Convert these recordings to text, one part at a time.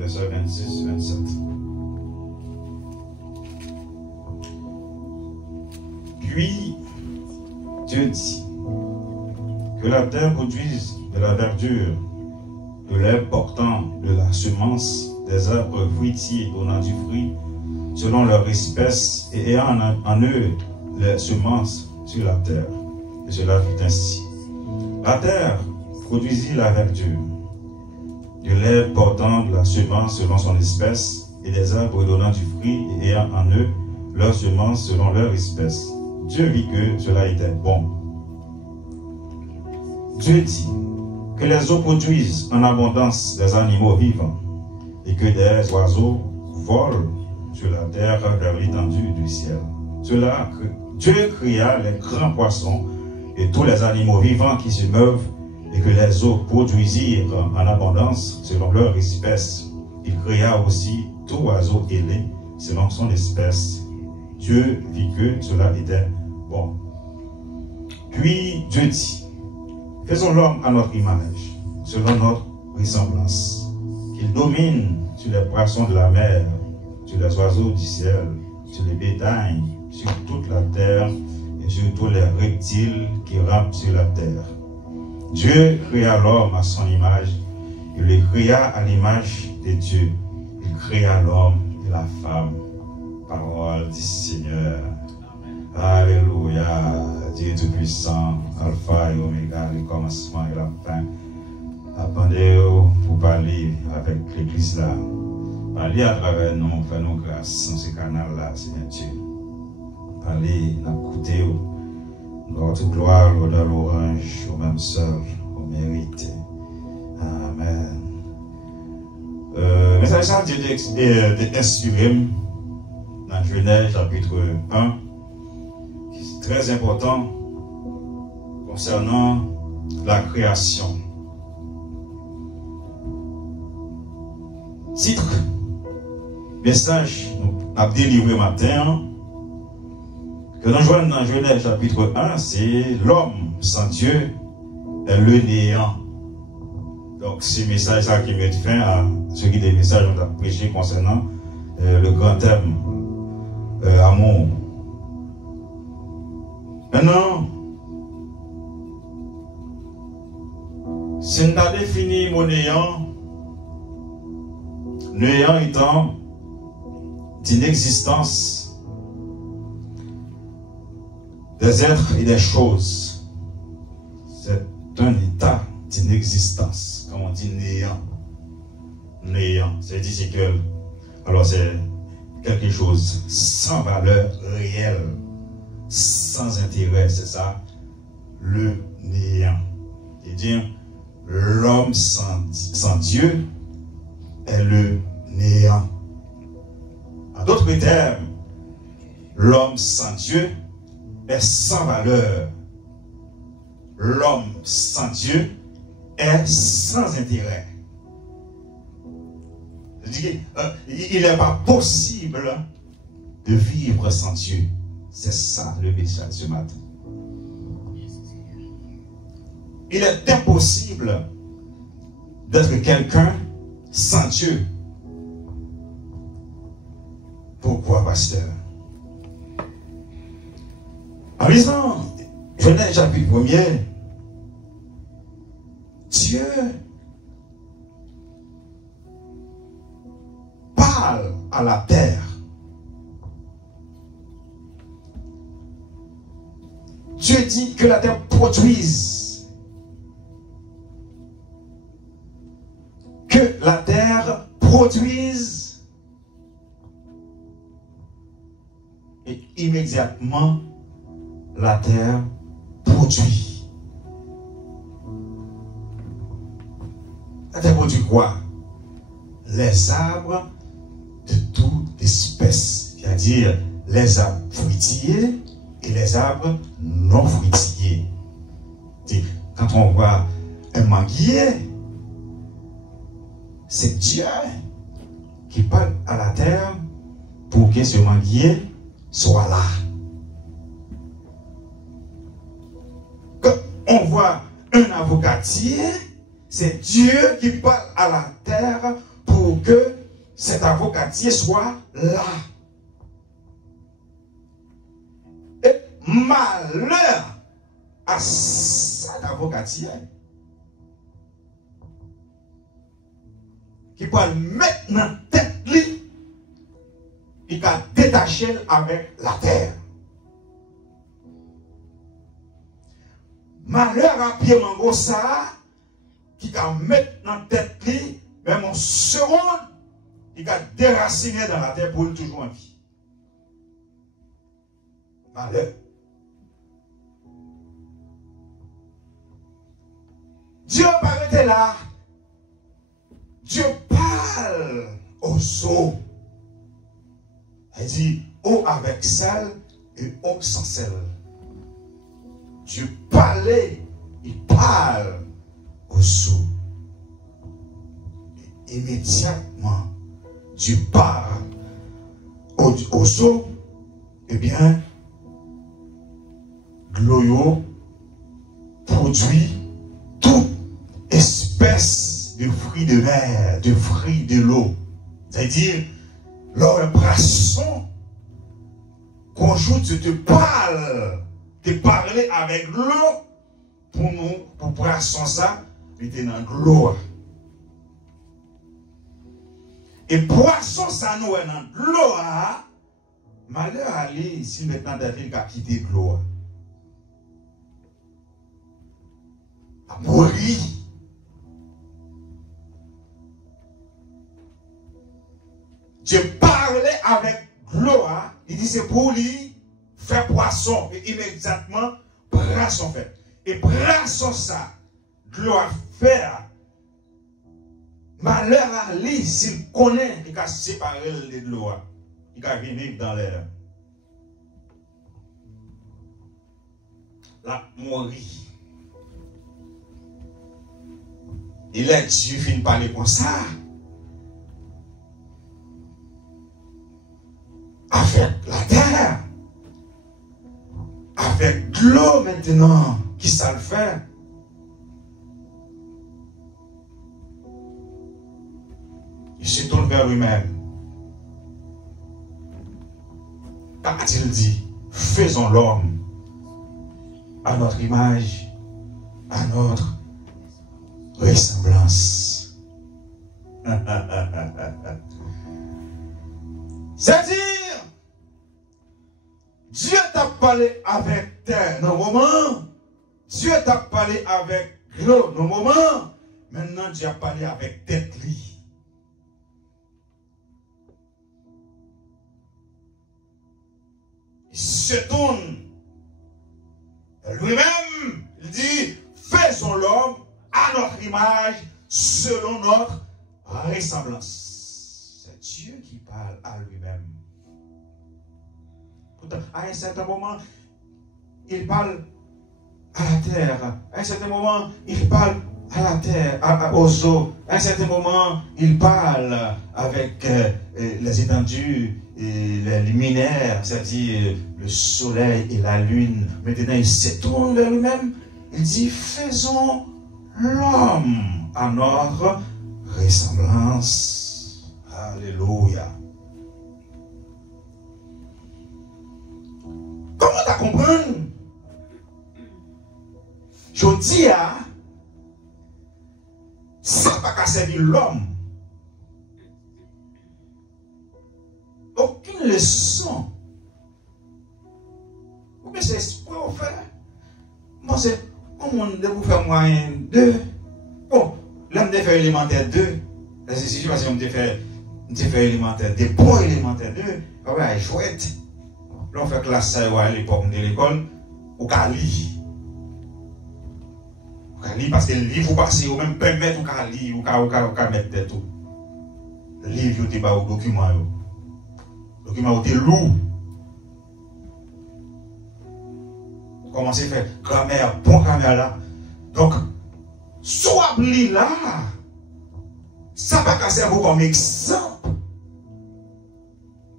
versets 26-27. Puis Dieu dit que la terre produise de la verdure, de l'herbe portant de la semence, des arbres fruitiers donnant du fruit selon leur espèce et ayant en eux les semences sur la terre. Et cela fut ainsi. La terre produisit la verdure, de l'herbe portant de la semence selon son espèce, et des arbres donnant du fruit et ayant en eux leurs semences selon leur espèce. Dieu vit que cela était bon. Dieu dit que les eaux produisent en abondance des animaux vivants et que des oiseaux volent sur la terre vers l'étendue du ciel. Dieu créa les grands poissons et tous les animaux vivants qui se meuvent et que les eaux produisirent en abondance selon leur espèce. Il créa aussi tout oiseau ailé selon son espèce. Dieu vit que cela était bon. Puis Dieu dit, faisons l'homme à notre image, selon notre ressemblance, qu'il domine sur les poissons de la mer, sur les oiseaux du ciel, sur les bétails, sur toute la terre et sur tous les reptiles qui rampent sur la terre. Dieu créa l'homme à son image, il le créa à l'image de Dieu. Il créa l'homme et la femme. Parole du Seigneur. Alléluia. Dieu Tout-Puissant, Alpha et Oméga, le commencement et la fin. Attendez-vous pour parler avec l'église là. Parlez à travers nous, fais-nous grâce dans ce canal-là, Seigneur Dieu. Parlez, écoutez, notre gloire, l'odeur, l'orange, au même seul, au mérite. Amen. Mais ça, Dieu est inspiré dans Genèse chapitre 1, qui est très important concernant la création. Titre, message à délivrer matin, que nous jouons dans Genèse chapitre 1, c'est l'homme sans Dieu est le néant. Donc, c'est le message là qui met fin à ce qui est des messages qu'on a prêché concernant le grand thème amour. Maintenant, si on a défini mon néant étant d'une existence des êtres et des choses. C'est un état d'une existence, comme on dit néant. Néant, c'est que, alors c'est quelque chose sans valeur réelle, sans intérêt, c'est ça, le néant. C'est-à-dire, l'homme sans Dieu est le néant. En d'autres termes, l'homme sans Dieu est sans valeur. L'homme sans Dieu est sans intérêt. Il n'est pas possible de vivre sans Dieu. C'est ça le message ce matin. Il est impossible d'être quelqu'un sans Dieu. Pourquoi, pasteur? En lisant Genèse chapitre 1er, Dieu parle à la terre. Dieu dit que la terre produise. Que la terre produise. Et immédiatement, la terre produit. La terre produit quoi? Les arbres de toute espèce. C'est-à-dire les arbres fruitiers et les arbres non fruitiers. Quand on voit un manguier, c'est Dieu qui parle à la terre pour que ce manguier soit là. Quand on voit un avocatier, c'est Dieu qui parle à la terre pour pour que cet avocatier soit là. Et malheur à cet avocatier qui peut le mettre dans la tête, il va détacher avec la terre. Malheur à Pierre Mango ça, qui va mettre dans la tête, même en seconde, il va déraciner dans la terre pour lui toujours en vie. Malheur. Dieu paraît là. Dieu parle aux eaux. Il dit eau avec sel et eau sans sel. Dieu parlait, il parle aux eaux. Et immédiatement, Dieu parle aux eaux. Eh bien, l'eau produit toute espèce de fruits de mer, de fruits de l'eau. C'est-à-dire, leur poisson, qu'on joue, tu te parles, te parler avec l'eau, pour nous, pour poisson ça, il était dans l'eau. Et poisson ça nous est dans l'eau, malheur à aller, si maintenant David a quitté l'eau. A mourir. Dieu parlait avec l'eau, il dit c'est pour lui faire poisson. Et immédiatement, poisson fait. Et poisson ça, l'eau a fait. Malheur à lui, s'il connaît, il va séparer de l'eau. Il va venir dans l'air. La mourir. Et là, Dieu finit de parler comme ça. Avec la terre. Avec l'eau maintenant. Qui ça le fait? Il se tourne vers lui-même. A-t-il dit, faisons l'homme à notre image, à notre ressemblance. C'est-à-dire, Dieu t'a parlé avec terre dans le moment. Dieu t'a parlé avec l'eau dans le moment. Maintenant, Dieu a parlé avec tête. Il se tourne lui-même. Il dit, faisons l'homme à notre image, selon notre ressemblance. C'est Dieu qui parle à lui-même. À un certain moment, il parle à la terre. À un certain moment, il parle à la terre, aux eaux. À un certain moment, il parle avec les étendues et les luminaires, c'est-à-dire le soleil et la lune. Maintenant, il se tourne vers lui-même. Il dit, faisons l'homme à notre ressemblance. Alléluia. Comment tu comprends? Je dis, ça n'a pas servir l'homme. Aucune leçon. Ou bien c'est ce qu'on fait. Moi, c'est comment on devait faire moyen 2. Bon, là, on devait faire élémentaire 2. C'est si je pense qu'on devait faire élémentaire 2. Bon, élémentaire 2. Ah ouais, chouette. Là, on fait classe à l'époque de l'école. Au Cali. Parce que le livre, vous passez, ou même permettre au lire, ou mettre tout. Le livre, vous avez au document. Le document, vous lourd. Commencez à faire grammaire, bon grammaire là. Donc, soit lire là, ça va pas servir comme exemple.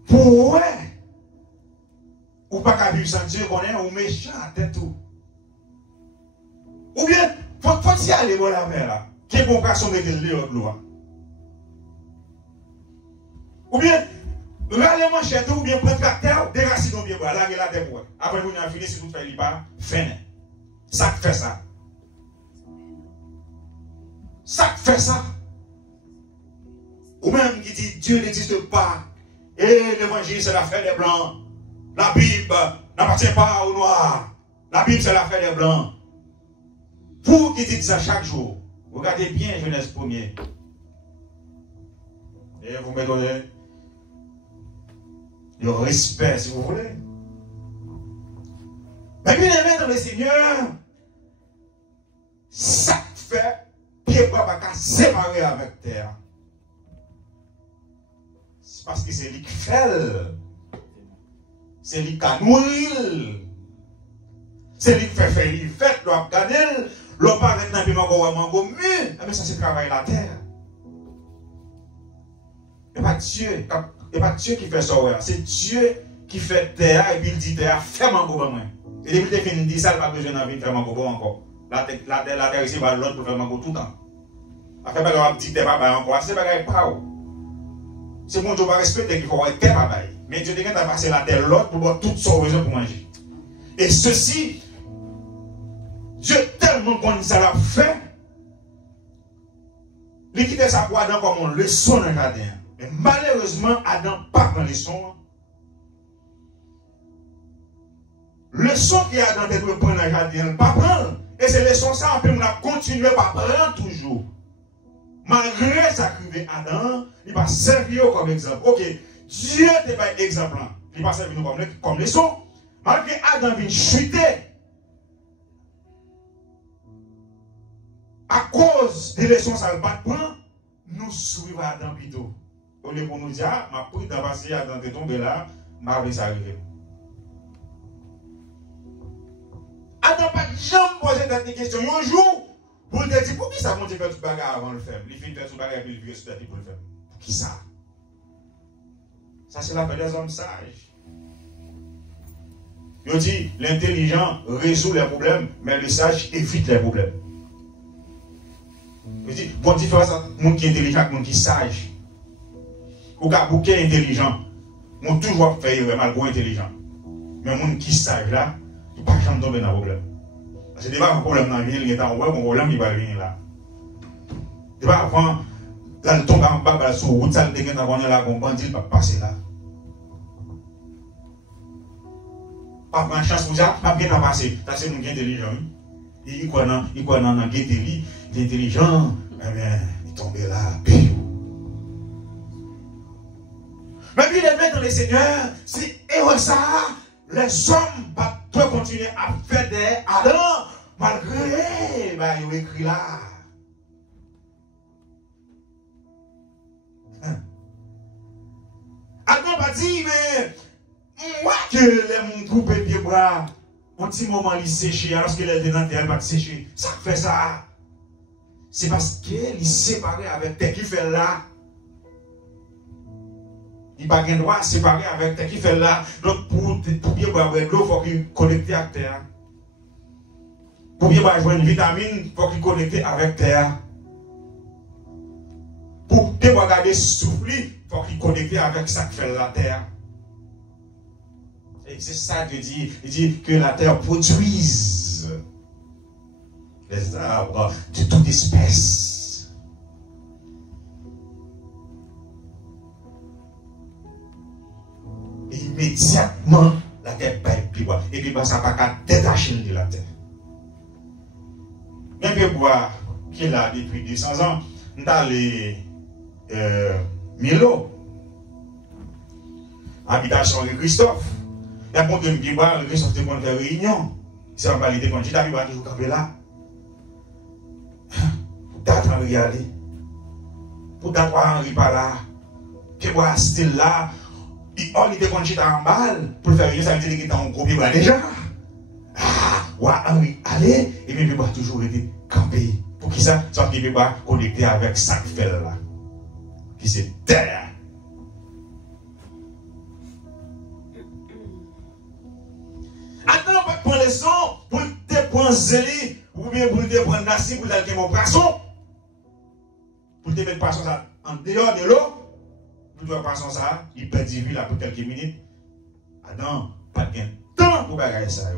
Pour ou pas qu'à vivre sans Dieu, qu'on est un méchant à tête tout. Ou bien, faut y aller voir la mer là. Qui est bon qu'à sommer de l'eau. Ou bien, râler manchette ou bien prendre tracteur, déraciner ton pied, là, la terre pour. Après, vous avez fini, si vous ne faites pas, fin. Ça fait ça. Ça fait ça. Ou même qui dit Dieu n'existe pas. Et l'évangile, c'est l'affaire des blancs. La Bible n'appartient pas aux noirs. La Bible, c'est l'affaire des blancs. Vous qui dites ça chaque jour, regardez bien Genèse 1er. Et vous me donnez le respect, si vous voulez. Mais bien aimé dans le Seigneur, ça fait pied pas qu'à séparer avec terre. C'est parce que c'est lui qui fait. C'est lui qui a nourri. C'est lui qui fait, il fait, doit garder. L'on parle maintenant de mango mieux. Mais ça c'est travailler la terre. Et pas Dieu. Et pas Dieu qui fait ça. C'est Dieu qui fait terre et puis il dit terre, fais mango pour moi. Et depuis que tu dit ça, il n'a pas besoin d'envie de faire mango encore. La terre ici va l'autre pour faire mango tout le temps. Après, on dit terre pas encore. C'est pas pas. C'est mon Dieu va respecter qu'il faut être terre pas. Mais Dieu a passé la terre l'autre pour avoir toute son besoin pour manger. Et ceci, Dieu tellement qu'on ça l'a fait, il quitte ça pour Adam comme une leçon dans le jardin. Mais malheureusement, Adam pas dans leçon. Leçon qui a dans tête de prendre dans le jardin, pas prendre. Et c'est leçon ça, on peut continuer à prendre toujours. Malgré ça qui arrive Adam, il va servir comme exemple. Ok, Dieu n'est pas exemple. Il va servir comme leçon. Malgré Adam vient chuter. À cause des leçons, ça ne va pas prendre, nous suivons Adam plutôt. Au lieu pour nous dire, ma pris d'avancer, Adam de tomber là, ma vie ça arrive. Adam pas jamais posé cette question. Un jour, pour te dire, pour qui ça monte faire tout le bagage avant de le faire? Il finit de faire tout le bagage et puis il vient sur pour le faire. Pour qui ça? Ça, c'est l'affaire des hommes sages. Il dit, l'intelligent résout les problèmes, mais le sage évite les problèmes. Il dit, bon différence entre le monde qui est intelligent et le monde qui est sage. Ou quand vous êtes intelligent, vous toujours faire malgré intelligent. Mais le monde qui est sage là, il ne peut pas jamais tomber dans le problème. Parce que un problème dans la vie, il y a un problème qui va venir là. Avant, quand il tombe en bas sur la route, ça il va venir là, un bandit va passer là. Pas prendre chance pour ça, pas bien passer. Ça c'est un monde qui est intelligent. Il croit dans l'intelligent, eh bien, il tombe là. Mais puis les mains dans les seigneurs, c'est et ça, les hommes peuvent continuer à faire des Adam, malgré, bah, il écrit là. Adam va dire, mais moi que les mon coupe pied bras, un petit moment il séché, alors que les denantes elle va sécher. Ça fait ça. C'est parce qu'il séparé avec tes qui fait là. Il n'a pas le droit de séparer avec tes qui fait là. Donc pour bien boire de l'eau, il faut qu'il connecte avec terre. Pour bien boire une vitamine, il faut qu'il connecte avec terre. Pour bien regarder souffler, il faut qu'il connecte avec ça qui fait la terre. Et c'est ça que dit. Il dit que la terre produise les arbres de toute espèce. Et immédiatement, la terre paye plus bois. Et puis, ça ne va pas détacher de la terre. Même le bois qui est là depuis 200 ans, nous avons les Milo, habitation de Christophe. Et après, on dit, le Christophe te prend faire réunion. C'est en validé quand tu as toujours campé là. Pour t'attendre regarder. Pour t'attendre Henri par là. Tu vois, style là. On était quand tu en balle. Pour faire réunion, ça veut dire qu'il était en gros pied déjà. Ah, ouais, Henri, allez. Et puis, il va toujours être campé. Pour qui ça? Sauf qu'il ne peut pas connecter avec ça qui fait là. Qui c'est terre. Attends, pas prendre les sons pour te prendre zéli ou bien pour te prendre nassi pour te mon poisson. Pour te mettre poisson en dehors de l'eau. Tout le poisson ça, il perd du vie là pour quelques minutes. Adam, pas de temps pour bagailler ça.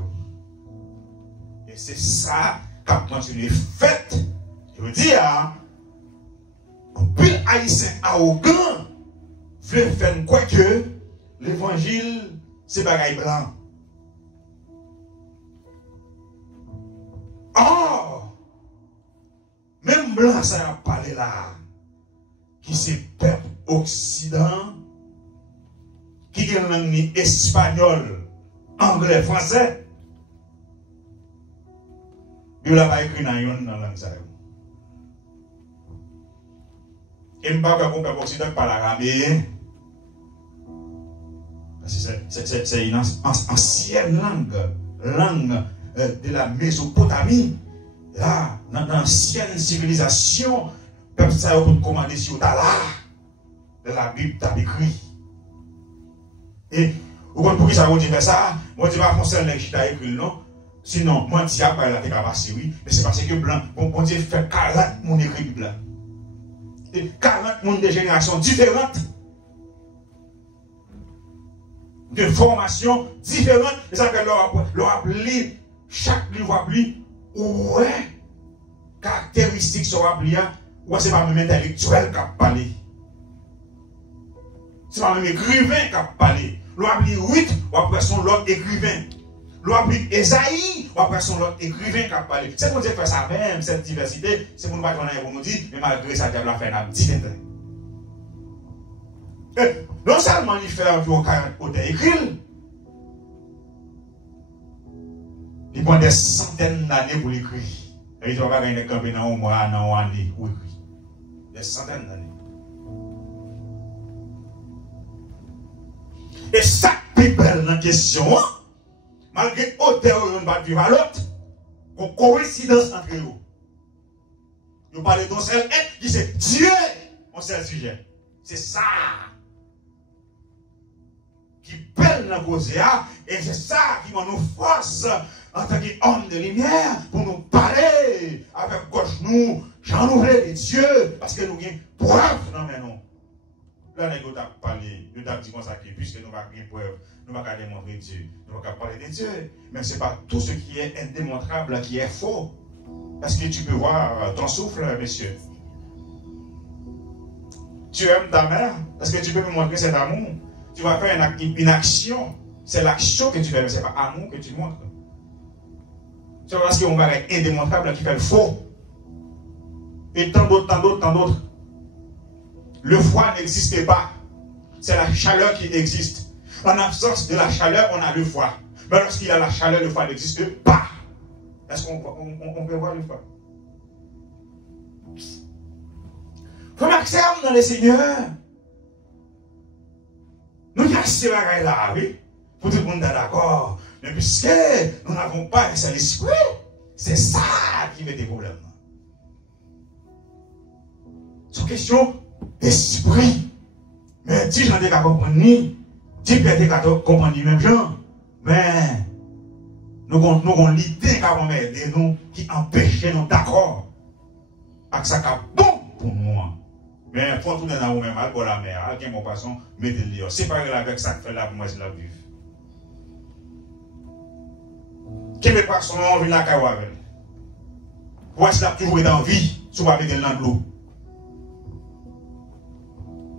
Et c'est ça qui a continué fait. Je veux dire, un pile haïtien arrogant veut faire quoi que l'évangile, c'est bagaille blanc. Oh! Même blanc, ça a parlé là. Qui c'est peuple occident, qui a une langue espagnol, anglais, français. Il n'a pas écrit dans la langue ça. Et je ne sais pas comment le peuple occident parle araméen. C'est une ancienne langue de la Mésopotamie. Là, dans l'ancienne civilisation, le peuple ça a commandé sur Tala. De la Bible, tu as écrit. Et, vous comprenez pourquoi ça vous dit ça? Moi, je ne dis pas français, je n'ai écrit, non? Sinon, moi, je dis pas, il a été passé, oui. Mais c'est parce que blanc, bon Dieu fait 40 mon écrit blanc. Et 40 monde de générations différentes. De formations différentes. Et ça fait leur appelé, chaque livre appelé, ouais, caractéristiques sont appelées, ou c'est pas même intellectuel qui a parlé. C'est pas même écrivain qui a parlé. L'on appelé 8, ou après son l'autre écrivain. L'on appelé Esaïe, ou après son l'autre écrivain qui a parlé. C'est pour dire faire ça même, cette diversité, c'est pour nous pas qu'on nous dit, mais malgré ça, diable a fait un petit détail. Non seulement il fait environ 40 auteurs écrits, il prend des centaines d'années pour l'écrire. Et il ne va pas gagner campé dans un mois, dans un année pour écrire. Des centaines d'années. Et ça qui est belle dans la question, malgré auteur on ne va pas vivre à l'autre, une coïncidence entre eux. Nous parlons d'un seul être qui c'est Dieu, un seul sujet. C'est ça qui belle dans la cause, et c'est ça qui nous force en tant qu'homme de lumière pour nous parler avec gauche nous, j'en ouvre de Dieu, parce que nous avons preuve dans mes noms. Là, nous avons parlé, nous avons dit comme ça, puisque nous n'avons pas de preuve, nous n'avons pas démontrer Dieu, nous n'avons pas parler de Dieu. Mais ce n'est pas tout ce qui est indémontrable qui est faux. Parce que tu peux voir ton souffle, monsieur. Tu aimes ta mère, parce que tu peux me montrer cet amour. Tu vas faire une action. C'est l'action que tu fais, mais ce n'est pas l'amour que tu montres. C'est parce qu'on va être indémontrable qui fait le faux. Et tant d'autres, tant d'autres, tant d'autres. Le froid n'existe pas. C'est la chaleur qui existe. En absence de la chaleur, on a le froid. Mais lorsqu'il y a la chaleur, le froid n'existe pas. Est-ce qu'on peut voir le froid? Faut m'accepter dans le Seigneur. Nous y a ces bagailles là, oui. Pour tout le monde est d'accord. Mais puisque nous n'avons pas un seul esprit, c'est ça qui met des problèmes. C'est une question d'esprit. Mais si j'en ai qu'à comprendre, si Pierre n'a qu'à comprendre même gens, mais nous avons l'idée qu'à aider nous qui empêche nous d'accord. Avec ça, c'est bon pour nous. Mais il faut tout dans nous-mêmes, à la mer, à mon poisson, mettez-le. Séparez avec ça, fait là pour moi, c'est la vie. Quel est poisson, on vient là, avec lui. Voici là, toujours est en vie, si on va mettre dans l'eau.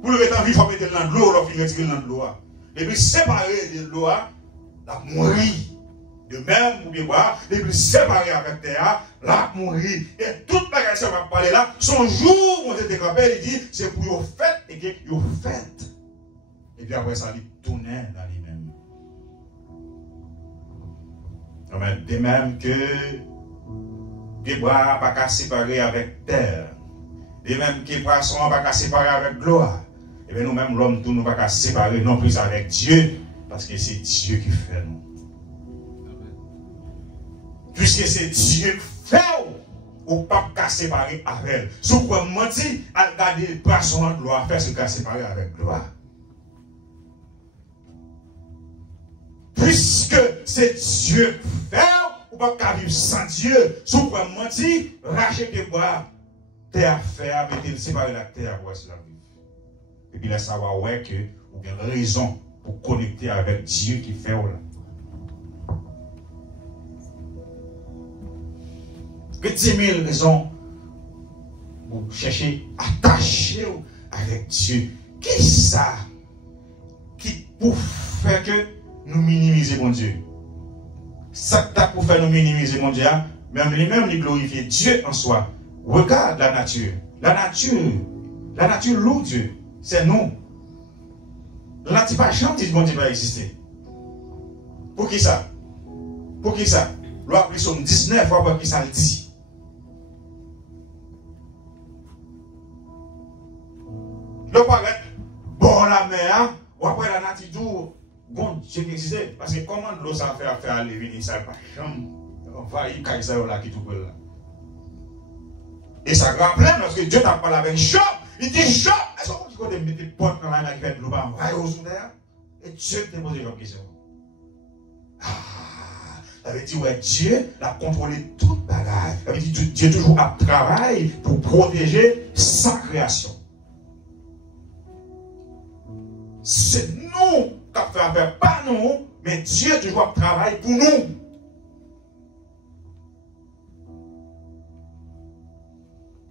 Pour le mettre en vie, il faut mettre dans l'eau, il faut retirer dans l'eau. Et puis séparer de l'eau, la mourir. De même, ou bien boire, et puis séparer avec terre, la mourir. Et toute la question va parler là, son jour où on était campé, il dit, c'est pour vous faites et que vous faites. Et puis après ça, il tournait dans lui-même. De même que les bois pas qu'à séparer avec terre. De même que les poissons pas qu'à séparer avec gloire. Et bien nous-mêmes, l'homme, tout nous pas qu'à séparer non plus avec Dieu, parce que c'est Dieu qui fait nous. Puisque c'est Dieu qui fait, ou pas qu'à séparer avec elle. Si vous pouvez mentir, à regarder les poissons de gloire, faire ce qu'à séparer avec gloire. Puisque c'est Dieu qui fait, ou pas qu'à vivre sans Dieu. Si vous pouvez mentir, racheter les bois, terre faire, mettez séparer la terre pour la vie. Et puis, laisse savoir ouais, que vous avez raison pour connecter avec Dieu qui fait là. Que 10 000 raisons pour chercher à attacher avec Dieu. Qui est ça qui pour faire que nous minimiser mon Dieu? Ça pour faire nous minimiser mon Dieu, même lui-même il glorifie Dieu en soi. Regarde la nature. La nature loue Dieu. C'est nous. La nature pas jamais dit bon Dieu va exister. Pour qui ça? Pour qui ça? Loi plus somme 19 fois pour qui ça le dit. Le paraît bon la mer, ou après la nature, bon Dieu qui existe. Parce que comment l'eau ça fait à faire aller venir, ça pas chambre. On va y cailler ça là qui tout là. Et ça rappelle parce que Dieu n'a pas avec Job. Il dit Job, est-ce que tu peux mettre des portes dans la qui fait de l'eau par va au sous terre? Et Dieu te pose une question. Ça veut dire ouais, Dieu a contrôlé toute bagage. Ça veut dire Dieu toujours a travaillé pour protéger sa création. C'est nous qui avons fait affaire, pas nous, mais Dieu toujours travaille pour nous.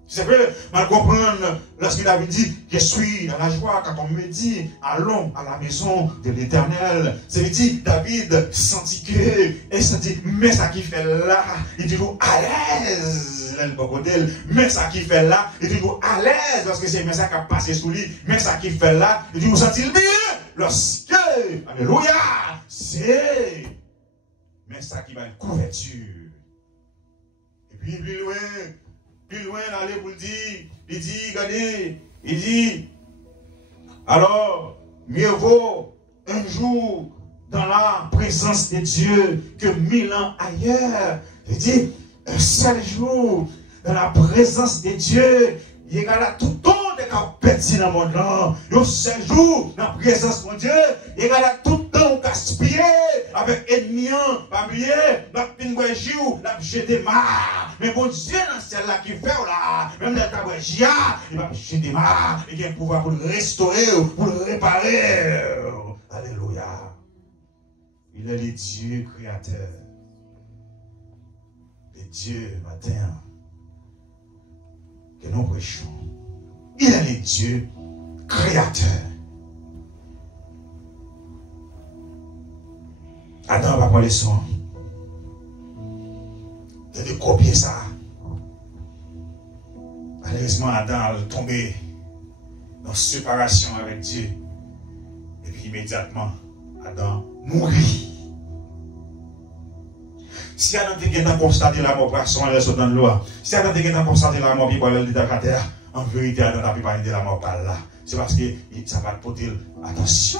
C'est vrai, mal comprendre lorsqu'il avait dit, je suis dans la joie quand on me dit, allons à la maison de l'Éternel. C'est dit, David sentit que, et sentit, mais ça qui fait là, il est toujours à l'aise, mais ça qui fait là, il est toujours à l'aise parce que c'est mais ça qui a passé sous lui, mais ça qui fait là, il dit, vous sentez bien lorsque, alléluia, c'est, mais ça qui va être couverture. Et puis, plus loin, aller pour le dire, il dit, regardez, il dit, alors, mieux vaut un jour dans la présence de Dieu que 1000 ans ailleurs. Il dit, un seul jour dans la présence de Dieu, il y a tout le temps de capétis dans le monde là. Un seul jour dans la présence de Dieu, il y a tout le temps gaspillé avec ennemis, pas oublier, la pingouéji ou la jeter mar. Mais bon Dieu dans celle-là qui fait là, même dans la tabouéjia, il va jeter mar, il a un pouvoir pour le restaurer, pour le réparer. Alléluia. Il est le Dieu créateur. Le Dieu matin que nous prêchons. Il est le Dieu créateur. Adam va prendre le son de copier ça. Malheureusement, Adam a tombé dans séparation avec Dieu. Et puis immédiatement, Adam mourit. Si Adam a constaté la mort, personne ne reste dans l'eau. Si Adam a constaté la mort, il va aller dans la terre. En vérité, Adam n'a pas de la mort par là. C'est parce que ça va porter attention.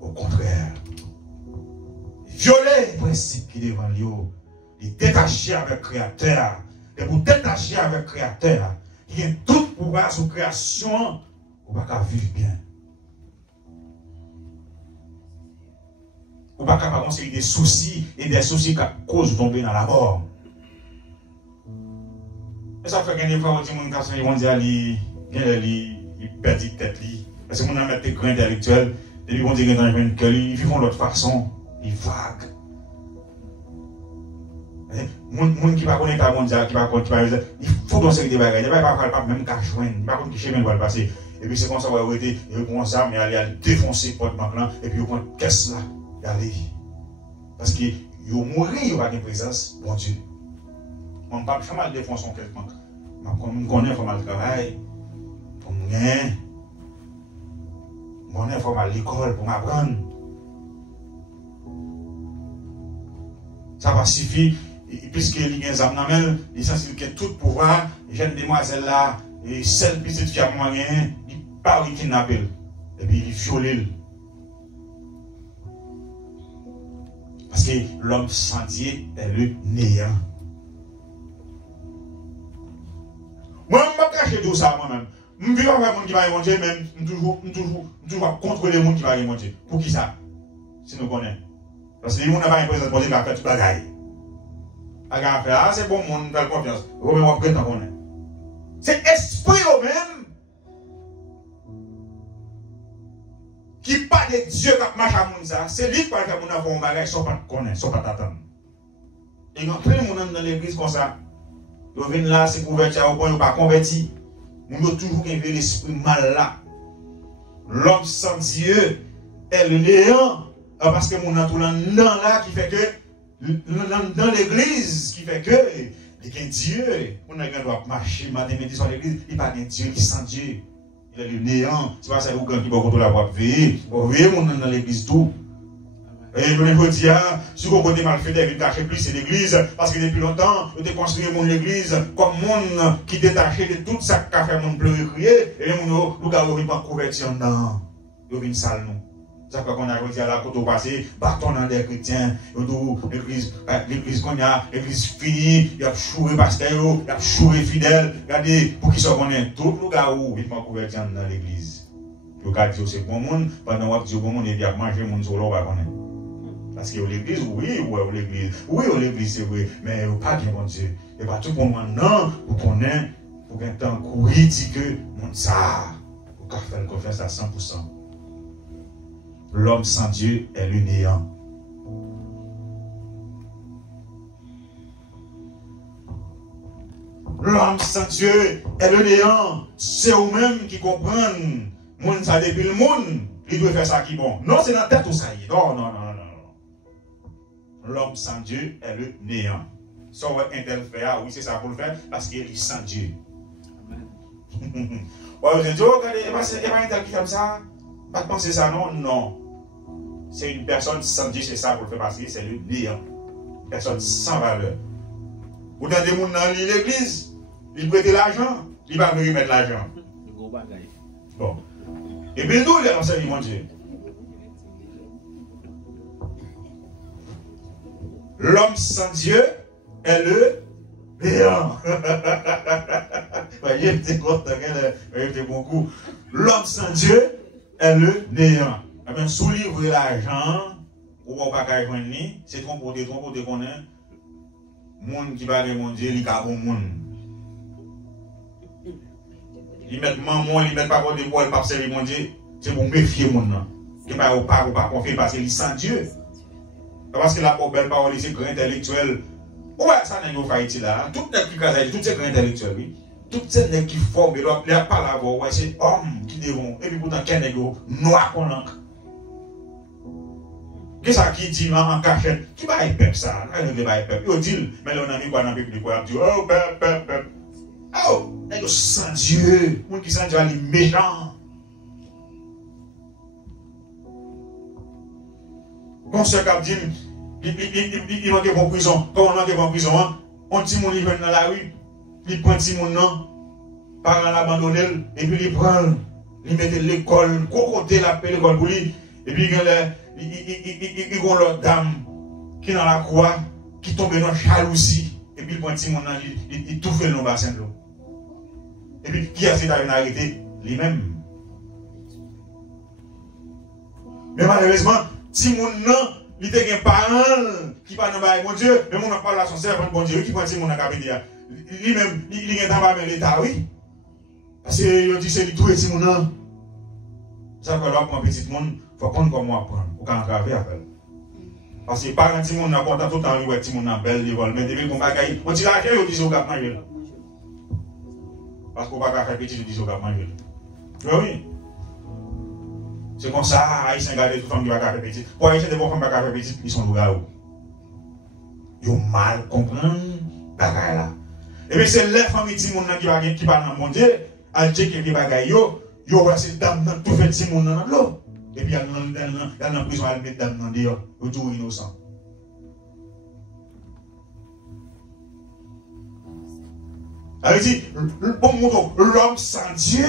Au contraire, violer les principes qui devant lui, les détacher avec le Créateur. Et pour détacher avec le Créateur, il y a tout pouvoir sur la création, on va pas vivre bien. On va pas conseiller des soucis et des soucis qui causent de tomber dans la mort. Et ça fait qu'il y a des fois où les gens vont dire ils perdent la tête. Parce que les gens mettent des grains intellectuels, et ils vont dire qu'ils vivent de l'autre façon, ils vaguent. Les gens qui ne connaissent pas le monde, il faut donc des bagages. Il ne va pas même qu'à joindre, il ne va pas que chemin va le passer. Et puis c'est comme ça, on va arrêter, ils vont ça, mais aller défoncer le porte-banque là, et puis ils vont prendre caisse là, et aller. Parce qu'ils vont mourir, il n'y aura pas de présence, bon Dieu. On ne peut pas mal défoncer son caisse-banque. On connaît, il faut mal travail, pour me gagner. On connaît, il faut mal l'école pour m'apprendre. Ça va suffire. Puisque il y a des âmes, il est censé qu'il y ait tout pouvoir, les jeunes demoiselles là, et celle petite qui a moyen, il parle, il kidnappe, et puis il viole. Parce que l'homme sans Dieu est le néant. Moi, je ne vais pas cacher tout ça moi-même. Je ne vais pas faire le monde qui va y manger, même je toujours contrôler le monde qui va y manger. Pour qui ça? Si nous connaissons. Parce que les gens n'ont pas une présence pour dire qu'il va faire tout le bagaille. Ah, c'est bon, mon belle confiance. On va prêter à connaître. C'est esprit au même pas de Dieu qui marche à moun ça. C'est lui qui va faire mon avoir un bagage sans pas te connaître, sans pas t'attendre. Et quand plein de monde dans l'église comme ça, ils viennent là, c'est converti au point, ils ne sont pas convertis. Ils ont toujours un l'esprit mal là. L'homme sans Dieu est le néant. Parce que mon entourant dans là qui fait que, dans l'église, qui fait que, il y a un Dieu. On doit marcher matin, midi, sur l'église, il n'y a pas de Dieu qui sans Dieu. Il est le néant. C'est pas ça qui va contre la voie veiller. Vous voyez, mon dans l'église tout. Et je veux dire, si vous avez mal fait, vous cachez plus c'est l'église, parce que depuis longtemps, vous avez construit mon église comme monde qui détaché de tout ça qui a fait mon pleurer crier, et vous avez pas convertir dedans. Vous avez une salle, nous. Ça fait qu'on a dit à la côte au passé, bâton dans des chrétiens, l'église qu'on a, l'église finie, il y a choué pasteur, il y a choué fidèle, regardez, pour qu'ils soient connus, tout le gars où ils vont convertir dans l'église. Le gars dit c'est bon monde, pendant que c'est bon monde, il y a manger mon solo, va connaître. Parce que l'église, oui, l'église, c'est vrai, mais pas de bon Dieu. Et pas tout le monde, non, pour qu'on ait, pour qu'un temps courir, dit que, mon ça, pour qu'on fasse confiance à 100%. L'homme sans Dieu est le néant. L'homme sans Dieu est le néant. C'est eux-mêmes qui comprennent. Monde ça depuis le monde, il doit faire ça qui est bon. Non, c'est dans la tête ou ça y est. Non. L'homme sans Dieu est le néant. Ça, on va interférer, oui, c'est ça pour le faire, parce qu'il est sans Dieu. Amen. Vous allez dire, regardez, il n'y a pas un tel qui comme ça. Pas penser ça, non? Non. C'est une personne sans Dieu, c'est ça pour le faire, parce que c'est le néant. Une personne sans valeur. Vous avez des gens dans l'église, ils prêtent l'argent, ils ne vont pas remettre l'argent. Bon. Et puis nous, il est enseigné, mon Dieu. L'homme sans Dieu est le néant. Voyez, j'étais content, j'étais beaucoup. L'homme sans Dieu est le néant. Eh bien, sous-livrer l'argent, ou pas qu'à joindre, c'est tromper qu'on est. Monde qui va mon Dieu, il a bon monde. Ils mettent maman, ils mettent pas pour des poils, pas servir mon Dieu. C'est pour méfier mon nom. Qui pas confier parce qu'il est sans Dieu. Parce que la belle parole, c'est grand intellectuel. Ouais, ça n'est pas Haïti là. Tout les qui casent, tout c'est grand intellectuel, oui. Tout ces nègres qui forment, ils doivent pas la voir. Ouais, c'est homme qui devons. Et puis pourtant, quel nègre noir qu'on a. Qu'est-ce qui dit en cachette? Qui va y pep ça? Il va y pep. Il dit, mais là, on a mis quoi dans le public? Il dit, oh, pep. Oh, nègre sans Dieu. Moun qui sans Dieu, il est méchant. Mon soeur qui dit, il manque en prison. Comment on manque en prison? On dit mon livre dans la rue, il prend mon nom, parents l'abandonne, et puis il prend, il met l'école, côté l'appel l'école pour lui, et puis il y a l'autre dame qui est dans la croix, qui tombe dans la jalousie, et puis il prend mon nom, il tout fait le nom bassin de l'eau. Et puis qui a fait arrêter? Lui-même. Mais malheureusement, si mon nom, il y a un parent qui parle dans mon Dieu, mais mon n'a pas la son servant, bon Dieu, qui prend mon nom à capiter. Lui-même, il y a un dans l'État, oui. Parce que dit c'est lui tout et mon nom. Ça fait là pour un petit monde, il faut prendre comme moi apprendre, pour qu'on entraver après. Parce que parents petit monde n'a pas tout le temps, il petit monde n'a belle l'école, mais depuis qu'on va gagner, on dit l'argent, il dit au cap manger. Parce qu'on va pas faire petit, il dit au cap manger. Oui. C'est comme ça, ils sont gardés, toutes les femmes qui vont faire petit. Pour les femmes qui vont faire petit, ils sont là. Ils ont mal compris bagaille là. Et puis c'est les familles qui parlent dans mon Dieu, à dire que les bagailles, ils ont ces dames dans tout fait petit monde dans l'eau. Et puis il y a dans prison, ils mettent dames dans dehors, ils sont innocents. Alors il dit, l'homme sans Dieu,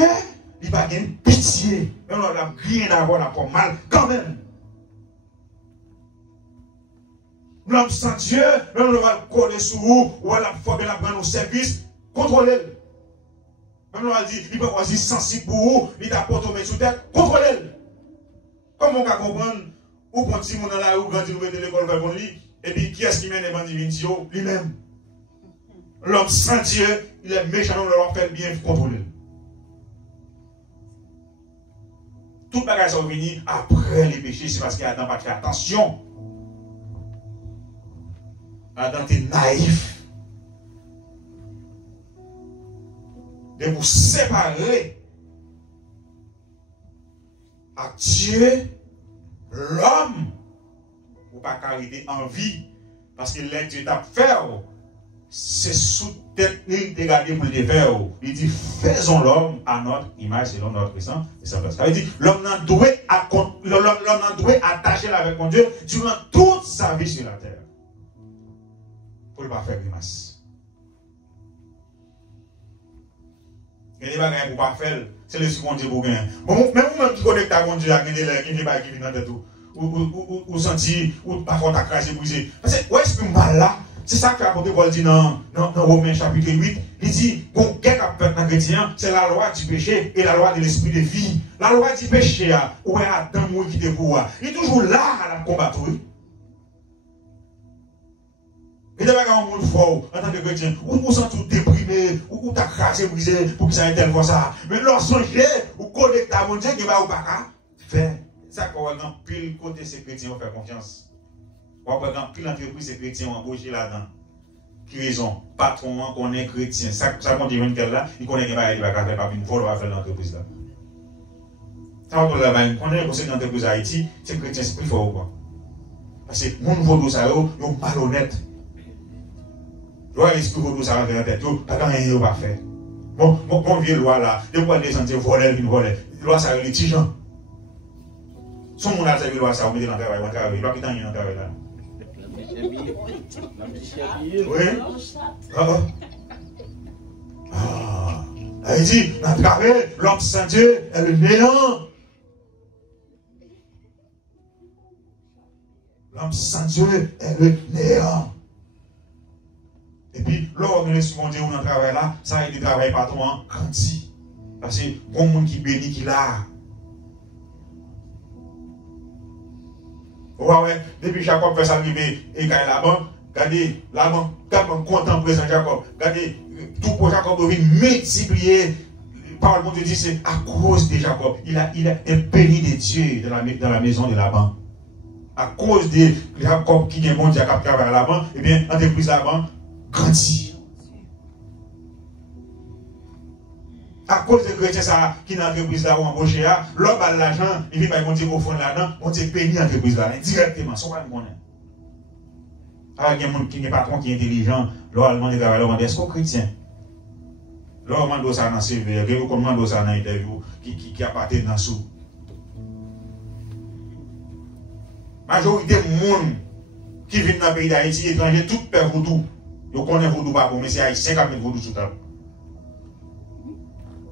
il va gagner pitié. Mais on n'a rien à voir, on a pas mal quand même. L'homme sans Dieu, même on va le coller sous vous, ou on va la prendre au service, contrôlez-le. Même on va dire, il peut choisir sensible pour vous, il t'apporte au mettre sous terre, contrôlez-le. Comment on va comprendre, ou quand si mon dans la rue, grandi, nous mettez l'école vers mon lit, et puis qui est-ce qui mène les bandits Vincio? Lui-même. L'homme sans Dieu, il est méchant, on leur fait bien contrôler. tout le bagage sont venus après les péchés, c'est parce qu'Adam n'a pas fait attention. Adam était naïf. De vous séparer à Dieu, l'homme, pour pas arriver en vie. Parce que l'aide Dieu t'a fait, c'est sous tête dégagé pour le faire. Il dit, faisons l'homme à notre image selon notre sang. Ça veut dire, l'homme n'a doué attacher avec mon Dieu durant toute sa vie sur la terre. Pour ne pas faire grimace. Il y a des bagages pour ne pas faire, c'est le second Dieu pour gagner. Bon, même vous-même qui connectez à mon Dieu, qui ne pas qui vient dans tête ou sentir, ou parfois t'as crasé, brisé. Parce que, où est-ce que mal là? C'est ça que l'apôtre Paul dit dans Romains chapitre 8. Il dit, bon, qu'est-ce qu'a fait dans chrétien? C'est la loi du péché et la loi de l'esprit de vie. La loi du péché, où est Adam qui te voit? Il est toujours là à la combattre. Et d'abord, quand on est fort, en tant que chrétien, ou sent tout déprimé, ou t'as crasé, brisé, pour que ça ait tel fois ça. Mais lorsqu'on est, ou connecté à mon Dieu, qui va ou pas faire. Ça, quand on a pile côté ces chrétiens, on fait confiance. Ou après, quand pile entreprise, ces chrétiens, on embauché là-dedans. Qui raison? Patron, qu'on est chrétien. Ça qu'on dit, là, il connaît qu'il va faire, pas une fois, on va faire l'entreprise là. Ça va là-bas, on connaît que l'entreprise Haïti, c'est chrétien, c'est plus fort, quoi. Parce que mon vaudou, ça, ils sont malhonnêtes. L'esprit vaudou, ça va dans la tête, pas quand rien, va faire. Bon vieux loi là, de quoi des gens disent voler, une voler. Loi, ça, les petits gens. Son monde a servi loi, ça, on met dans le travail, on travaille, il va quitter un travail là. Oui. Il dit, dans le travail, l'homme sans Dieu est le néant. L'homme sans Dieu est le néant. Et puis, l'homme est souvent dit, on a travail là, ça a été travail par toi, grandi. Parce que, bon monde qui bénit, qui l'a. Ouais, depuis Jacob fait ça arriver et quand Laban, regardez, Laban, content présent Jacob, regardez, tout pour Jacob devient multiplié. Par le monde dit, c'est à cause de Jacob. Il a un béni de Dieu dans la maison de Laban. À cause de Jacob qui est bon Dieu qui travaille à Laban, eh bien, l'entreprise Laban grandit. À cause de chrétiens qui dans l'entreprise là où embauché, l'homme a l'argent, il vient par mon Dieu au fond là-dedans, on Dieu bénit l'entreprise là, directement, sans pas le connaître. Alors, il y a des gens qui n'est pas patron, qui est intelligent, l'homme demande de travailler, l'homme est-ce qu'on chrétien? L'homme demande ça dans le CV, il y a demande ça dans l'interview, qui a parté dans le sous. La majorité des gens qui viennent dans le pays d'Haïti, étrangers, tout perd vaudou. Ils connaissent vaudou pas bon, mais c'est haïtien qui a mis vaudou sous table.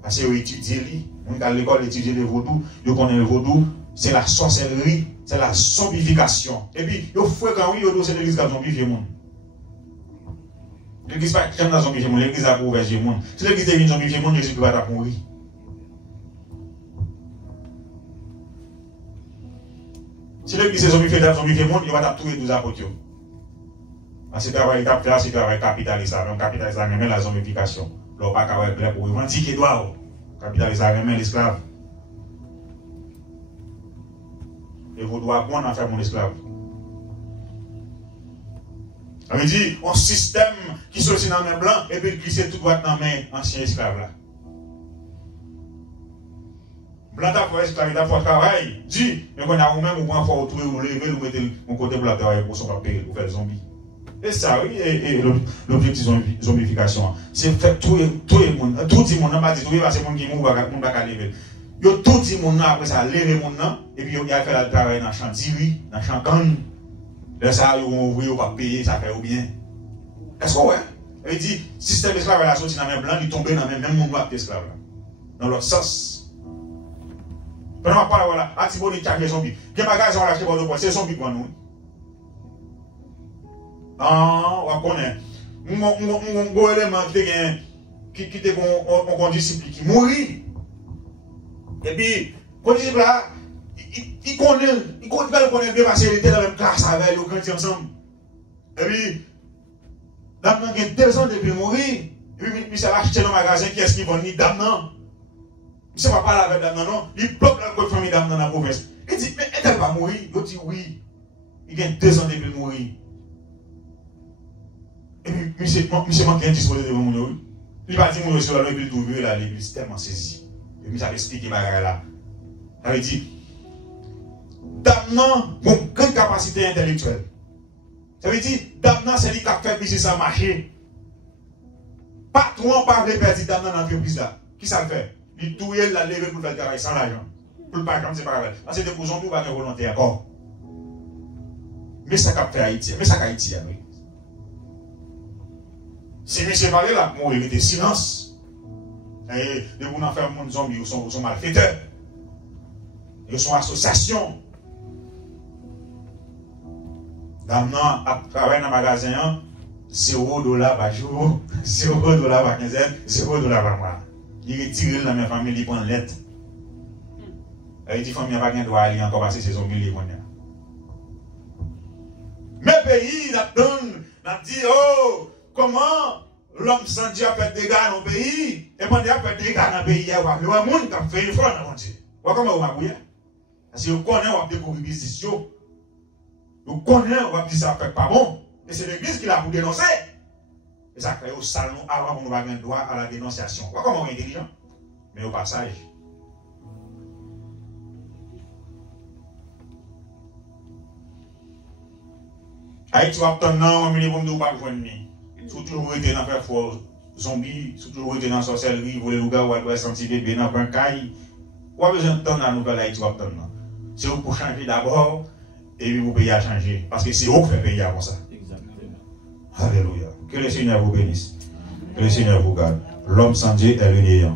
Parce qu'ils étudient, ils à l'école étudier le vaudou, ils connaissent le vaudou, c'est la sorcellerie, c'est la zombification. Et puis, ils fréquentent, oui, ils c'est l'église qui a zombifié le monde. L'église pas qui a zombifié le monde, l'église a ouvert le monde. Si l'église est zombifié le monde, Jésus va mourir. Si l'église est zombifié le monde, il va tuer 12 apôtres. Parce que le travail capitaliste, c'est le travail capitaliste, même capitaliste, même la zombification. L'on pas capable de pour revendiquer droit. Capitaliste, même l'esclave. Et vous doit bon en faire mon esclave. Ça veut dire, un système qui sortit dans la main blanc et puis glisser tout droit dans la main ancien esclave là. Blanc a fait esclave, il a fait travail. Dit, mais quand on a même, on prend fort, vous lever, vous mettez mon côté blanc travail pour son papier, pour faire zombie. Et ça, oui, et l'objectif de zombification, c'est faire tout le monde, tout le monde, pas dit, tout le monde, c'est le monde qui mourra, le monde va lever. Yo tout le monde après ça, lever le monde, et puis il a fait le travail dans le champ d'Iri, dans le champ canne. Là, ça, ils vont ouvrir, ils vont payer, ça fait ou bien. Est-ce que ouais? Il dit, système d'esclave, il a sorti dans la main blanc, il tombe dans le même monde que l'esclave. Dans l'autre sens. Pendant qu'on parle, voilà, à Tiboni, il y a des zombies. Il y a des bagages, on l'a acheté pour nous, c'est des zombies pour nous. On connaît. Mon gros élément qui était en disciple qui mourit. Et puis, quand il est là, il connaît bien parce qu'il était dans la même classe avec eux, quand ils ensemble. Et puis, là, il y a 2 ans depuis mourir. Et puis, il s'est acheté dans le magasin qui est-ce qui vend ni dame, non. Je ne sais pas parler avec dame, non. Il bloque la famille dame dans la province. Il dit, mais elle va mourir. Il dit, oui. Il y a 2 ans depuis mourir. Et puis, monsieur manque indisposé devant mon. Il va dire, mon sur la l'église d'ouvrir là, l'église tellement saisie. Et puis, ça va expliquer ma là. Ça veut dire, dame, non, bon, grande capacité intellectuelle. Ça veut dire, dame, non, c'est lui qui a fait business à marcher. Patron, pas de perdre dame dans l'entreprise là. Qui ça le fait? Il touille la lever pour faire le travail sans l'argent. Pour le parent, c'est pas grave. Parce que des cousins, tout va être volontaire encore. Mais ça qu'a fait Haïti. Mais ça qu'a Haïti, oui. Si monsieur parlait là, moi, il était silence. Et de vous en faire mon zombie, ils sont malfaiteurs. Ils sont associations. Maintenant, à travailler dans le magasin, $0 par jour, $0 par quinzaine, $0 par mois. Il retire dans ma famille, il prend lettre. Il dit que la famille n'a pas de droit à aller encore passer ses zombies. Mais pays, n'a dit, oh, comment l'homme sans Dieu a fait des dégâts dans le pays, et pendant qu'il a fait des dégâts dans le pays, il y a un monde qui a fait une fois dans le Dieu. Vous comment vous m'avez parce que vous connaissez, vous avez découvert les business. Vous connaissez, vous avez dit ça fait pas bon. Et c'est l'église qui l'a pour dénoncer. Et ça crée au salon avant qu'on nous ait droit à la dénonciation. Vous comment on est intelligent? Mais au passage, Haïti va obtenir un minimum de pas joindre. Surtout vous êtes dans faire fort zombie, surtout vous êtes dans sorcellerie, vous voulez le gars, vous allez sentir bébé dans un caille. Vous avez besoin de temps dans la nouvelle Haïti va obtenir. C'est vous pour changer d'abord et puis vous payez à changer. Parce que c'est vous qui faites payer comme ça. Exactement. Alléluia. Que le Seigneur vous bénisse. Que le Seigneur vous garde. L'homme sans Dieu est le néant.